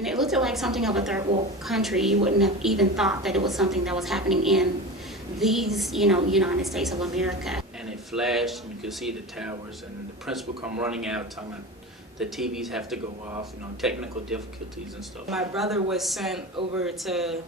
And it looked like something of a third world country. You wouldn't have even thought that it was something that was happening in these, United States of America. And it flashed, and you could see the towers, and the principal come running out talking about the TVs have to go off, technical difficulties and stuff. My brother was sent over to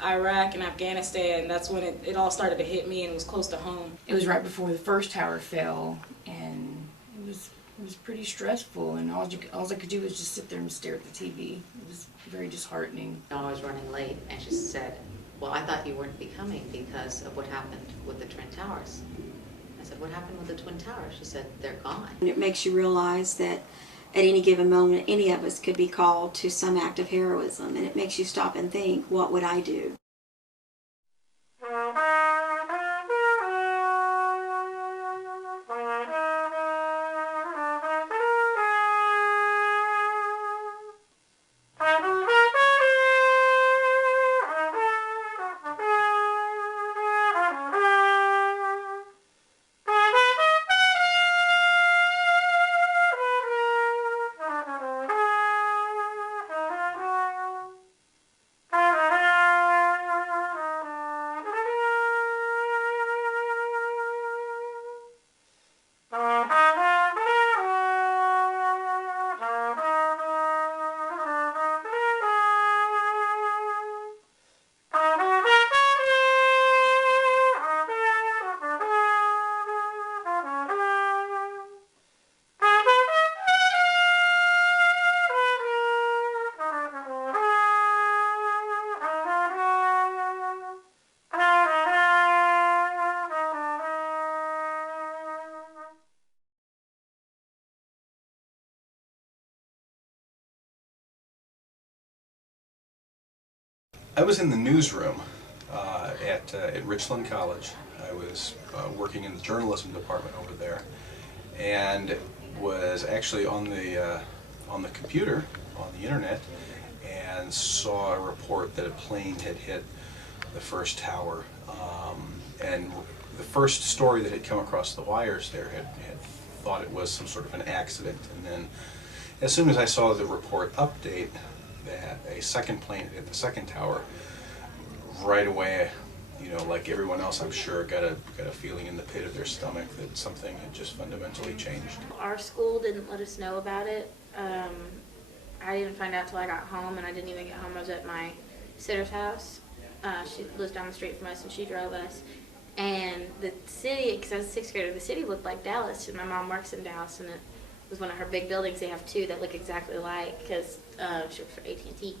Iraq and Afghanistan. That's when it all started to hit me, and it was close to home. It was right before the first tower fell, and it was pretty stressful, and all I could do was just sit there and stare at the TV. It was very disheartening. I was running late, and she said, well, I thought you weren't coming because of what happened with the Twin Towers. I said, what happened with the Twin Towers? She said, they're gone. And it makes you realize that at any given moment, any of us could be called to some act of heroism, and it makes you stop and think, what would I do? I was in the newsroom at Richland College. I was working in the journalism department over there, and was actually on the computer, on the internet, and saw a report that a plane had hit the first tower. And the first story that had come across the wires there had thought it was some sort of an accident, and then as soon as I saw the report update that a second plane hit the second tower, right away, like everyone else, I'm sure, got a feeling in the pit of their stomach that something had just fundamentally changed. Our school didn't let us know about it. I didn't find out till I got home, and I didn't even get home. I was at my sitter's house. She lives down the street from us, and she drove us. And the city, because I was a 6th grader, the city looked like Dallas, and my mom works in Dallas, and it was one of her big buildings. They have two that look exactly alike, because she works for AT&T.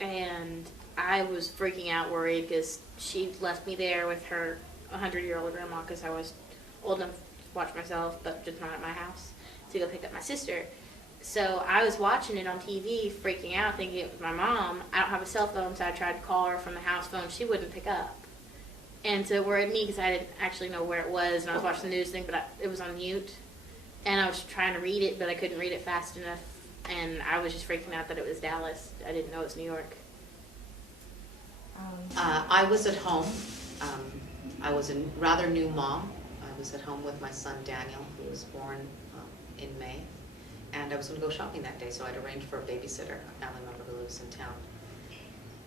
And I was freaking out, worried, because she left me there with her 100-year-old grandma, because I was old enough to watch myself, but just not at my house, to go pick up my sister. So I was watching it on TV, freaking out, thinking it was my mom. I don't have a cell phone, so I tried to call her from the house phone. She wouldn't pick up. And so it worried me, because I didn't actually know where it was, and I was watching the news thing, but it was on mute. And I was trying to read it, but I couldn't read it fast enough. And I was just freaking out that it was Dallas. I didn't know it was New York. I was at home. I was a rather new mom. I was at home with my son Daniel, who was born in May. And I was going to go shopping that day, so I'd arranged for a babysitter, a family member who lives in town.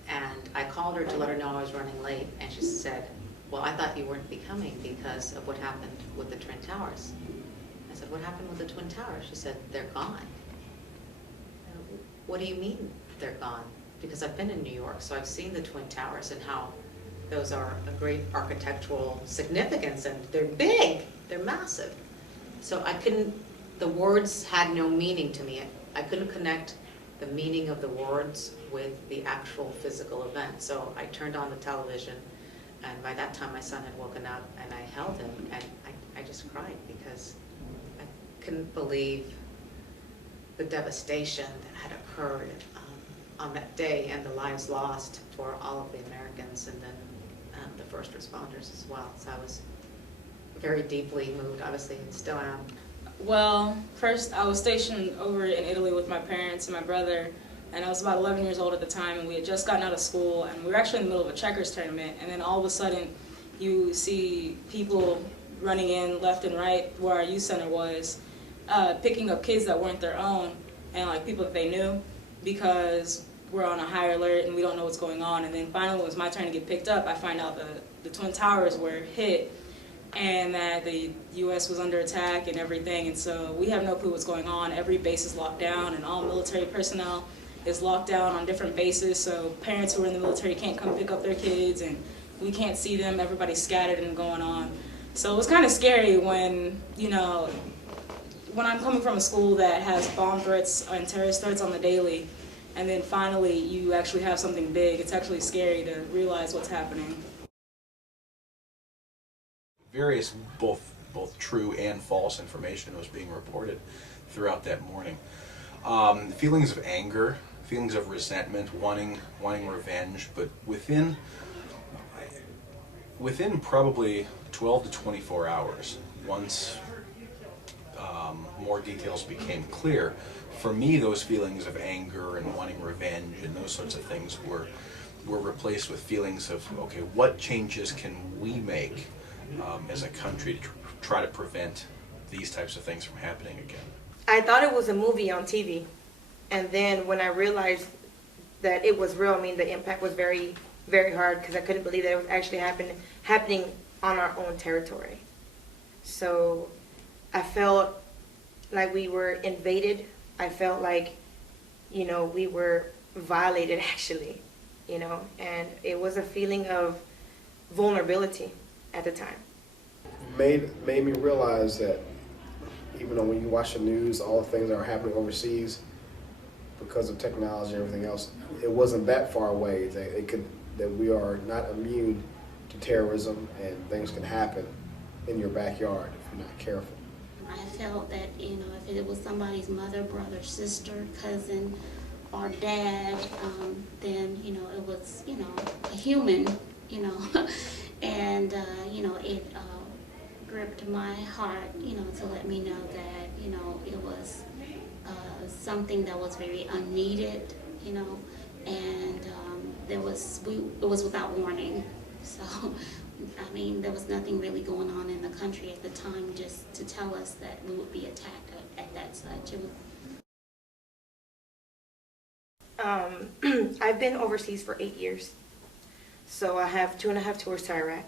And I called her to let her know I was running late, and she said, well, I thought you weren't coming because of what happened with the Twin Towers. I said, what happened with the Twin Towers? She said, they're gone. What do you mean they're gone? Because I've been in New York, so I've seen the Twin Towers and how those are a great architectural significance, and they're big, they're massive. So I couldn't, the words had no meaning to me. I couldn't connect the meaning of the words with the actual physical event. So I turned on the television, and by that time my son had woken up, and I held him, and I just cried because I couldn't believe the devastation that had occurred on that day, and the lives lost for all of the Americans, and then the first responders as well. So I was very deeply moved, obviously, and still am. Well, first I was stationed over in Italy with my parents and my brother, and I was about 11 years old at the time, and we had just gotten out of school, and we were actually in the middle of a checkers tournament, and then all of a sudden you see people running in left and right where our youth center was, picking up kids that weren't their own, and like people that they knew, because we're on a high alert and we don't know what's going on. And then finally, when it was my turn to get picked up, I find out the Twin Towers were hit and that the U.S. was under attack and everything. And so we have no clue what's going on. Every base is locked down, and all military personnel is locked down on different bases. So parents who are in the military can't come pick up their kids, and we can't see them. Everybody's scattered and going on. So it was kind of scary when, you know, when I'm coming from a school that has bomb threats and terrorist threats on the daily, and then finally you actually have something big. It's actually scary to realize what's happening. Various both true and false information was being reported throughout that morning. Feelings of anger, feelings of resentment, wanting revenge, but within probably 12 to 24 hours, once more details became clear, for me those feelings of anger and wanting revenge and those sorts of things were replaced with feelings of, okay, what changes can we make as a country to try to prevent these types of things from happening again? I thought it was a movie on TV, and then when I realized that it was real, I mean, the impact was very, very hard because I couldn't believe that it was actually happening on our own territory. So I felt like we were invaded. I felt like, you know, we were violated actually, you know, and it was a feeling of vulnerability at the time. Made me realize that even though when you watch the news, all the things that are happening overseas, because of technology and everything else, it wasn't that far away that we are not immune to terrorism, and things can happen in your backyard if you're not careful. I felt that, you know, if it was somebody's mother, brother, sister, cousin, or dad, then, you know, it was, you know, a human, you know, and, you know, it gripped my heart, you know, to let me know that, you know, it was something that was very unneeded, you know, and it was without warning. So, I mean, there was nothing really going on in the country at the time just to tell us that we would be attacked at that such. It was I've been overseas for 8 years. So I have 2.5 tours to Iraq.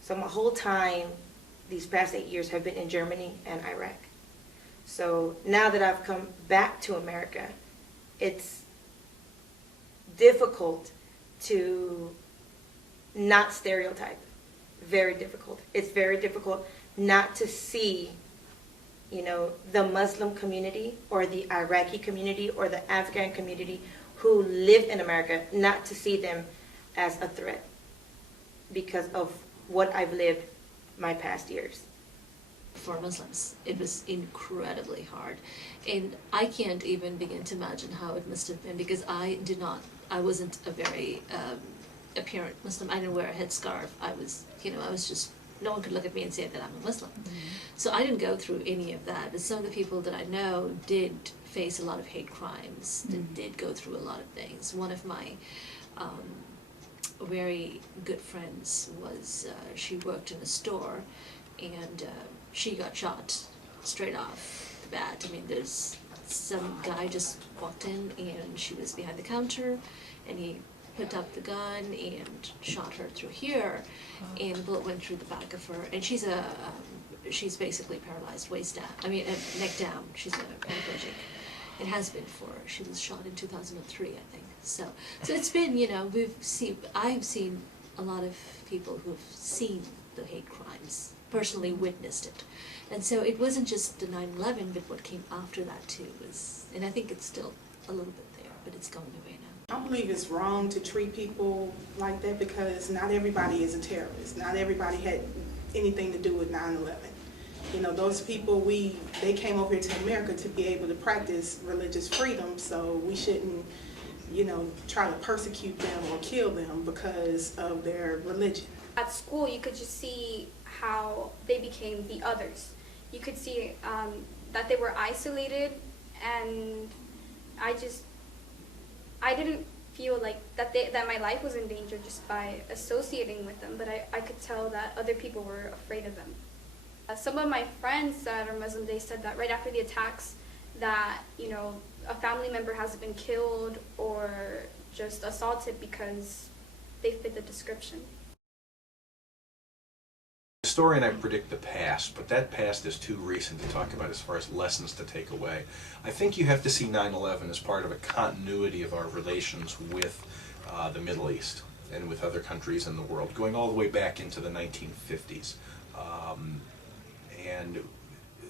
So my whole time, these past 8 years, have been in Germany and Iraq. So now that I've come back to America, it's difficult to not stereotype. Very difficult. It's very difficult not to see, you know, the Muslim community or the Iraqi community or the Afghan community who live in America, not to see them as a threat because of what I've lived my past years. For Muslims, it was incredibly hard, and I can't even begin to imagine how it must have been, because I wasn't a very apparent Muslim. I didn't wear a headscarf. I was just, no one could look at me and say that I'm a Muslim. Mm-hmm. So I didn't go through any of that, but some of the people that I know did face a lot of hate crimes, did go through a lot of things. One of my very good friends was, she worked in a store, and she got shot straight off the bat. I mean, there's some guy just walked in, and she was behind the counter, and he put up the gun and shot her through here, and the bullet went through the back of her, and she's basically paralyzed waist down, neck down. She's a paraplegic. It has been she was shot in 2003, I think. So it's been, you know, I've seen a lot of people who've seen the hate crimes, personally witnessed it. And so it wasn't just the 9/11, but what came after that too was, and I think it's still a little bit there, but it's going away now. I believe it's wrong to treat people like that because not everybody is a terrorist. Not everybody had anything to do with 9/11. You know, those people, they came over here to America to be able to practice religious freedom, so we shouldn't, you know, try to persecute them or kill them because of their religion. At school, you could just see how they became the others. You could see that they were isolated, and I didn't feel like that my life was in danger just by associating with them, but I could tell that other people were afraid of them. Some of my friends that are Muslim, they said that right after the attacks that, a family member has been killed or just assaulted because they fit the description. Historian, I predict the past, but that past is too recent to talk about as far as lessons to take away. I think you have to see 9/11 as part of a continuity of our relations with the Middle East and with other countries in the world, going all the way back into the 1950s. And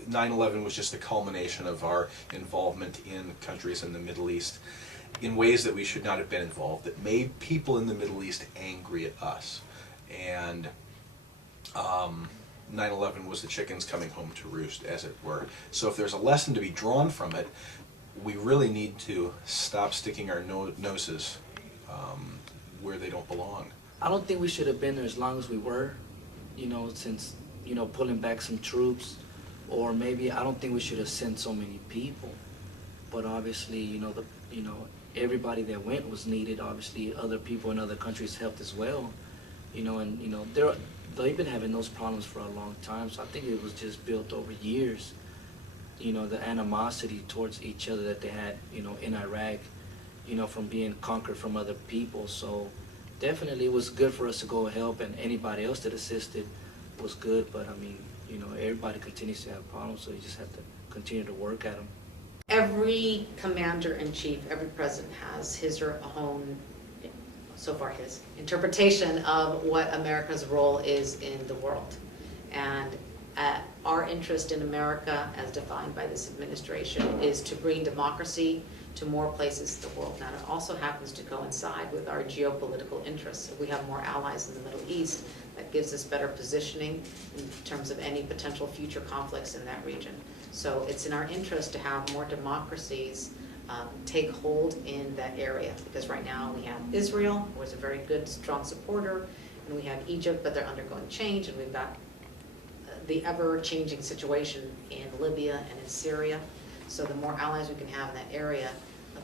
9/11 was just the culmination of our involvement in countries in the Middle East in ways that we should not have been involved, that made people in the Middle East angry at us. And 9/11 was the chickens coming home to roost, as it were. So if there's a lesson to be drawn from it, we really need to stop sticking our noses where they don't belong. I don't think we should have been there as long as we were, since, pulling back some troops, or maybe I don't think we should have sent so many people. But obviously, everybody that went was needed. Obviously, other people in other countries helped as well, they've been having those problems for a long time, so I think it was just built over years, the animosity towards each other that they had, in Iraq, from being conquered from other people. So definitely it was good for us to go help, and anybody else that assisted was good, but I mean, everybody continues to have problems, so you just have to continue to work at them. Every commander-in-chief, every president has his or her own, so far his, interpretation of what America's role is in the world. And our interest in America, as defined by this administration, is to bring democracy to more places in the world. Now, it also happens to coincide with our geopolitical interests. If we have more allies in the Middle East, that gives us better positioning in terms of any potential future conflicts in that region. So it's in our interest to have more democracies take hold in that area, because right now we have Israel, who is a very good, strong supporter, and we have Egypt, but they're undergoing change, and we've got the ever-changing situation in Libya and in Syria. So the more allies we can have in that area,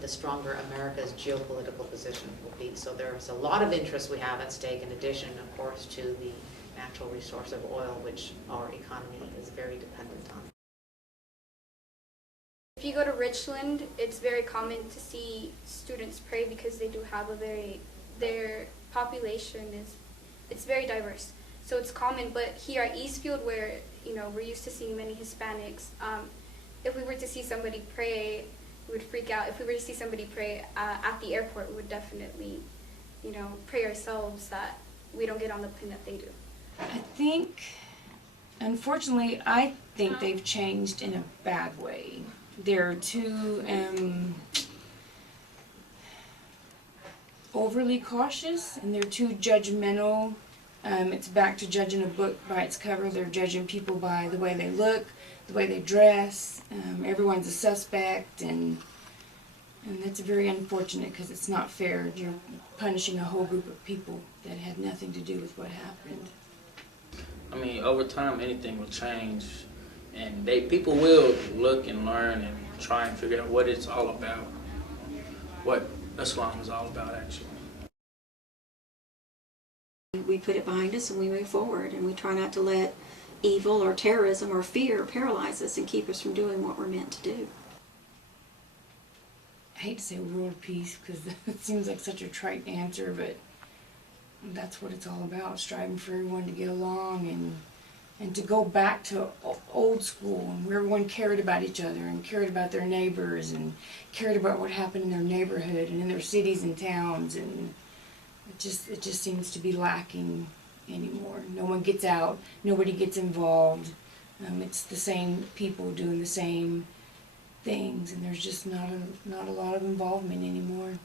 the stronger America's geopolitical position will be. So there's a lot of interest we have at stake, in addition, of course, to the natural resource of oil, which our economy is very dependent on. If you go to Richland, it's very common to see students pray because they do have their population it's very diverse. So it's common, but here at Eastfield, where, we're used to seeing many Hispanics, if we were to see somebody pray, we would freak out. If we were to see somebody pray at the airport, we would definitely, pray ourselves that we don't get on the plane that they do. Unfortunately, I think they've changed in a bad way. They're too overly cautious, and they're too judgmental. It's back to judging a book by its cover. They're judging people by the way they look, the way they dress. Everyone's a suspect, and that's very unfortunate, because it's not fair. You're punishing a whole group of people that had nothing to do with what happened. I mean, over time, anything will change, and people will look and learn and try and figure out what it's all about, what Islam is all about, actually. We put it behind us and we move forward, and we try not to let evil or terrorism or fear paralyze us and keep us from doing what we're meant to do. I hate to say world peace, because it seems like such a trite answer, but that's what it's all about, striving for everyone to get along and to go back to old school, and where everyone cared about each other and cared about their neighbors and cared about what happened in their neighborhood and in their cities and towns, and it just seems to be lacking anymore. No one gets out, nobody gets involved. It's the same people doing the same things, and there's just not a lot of involvement anymore.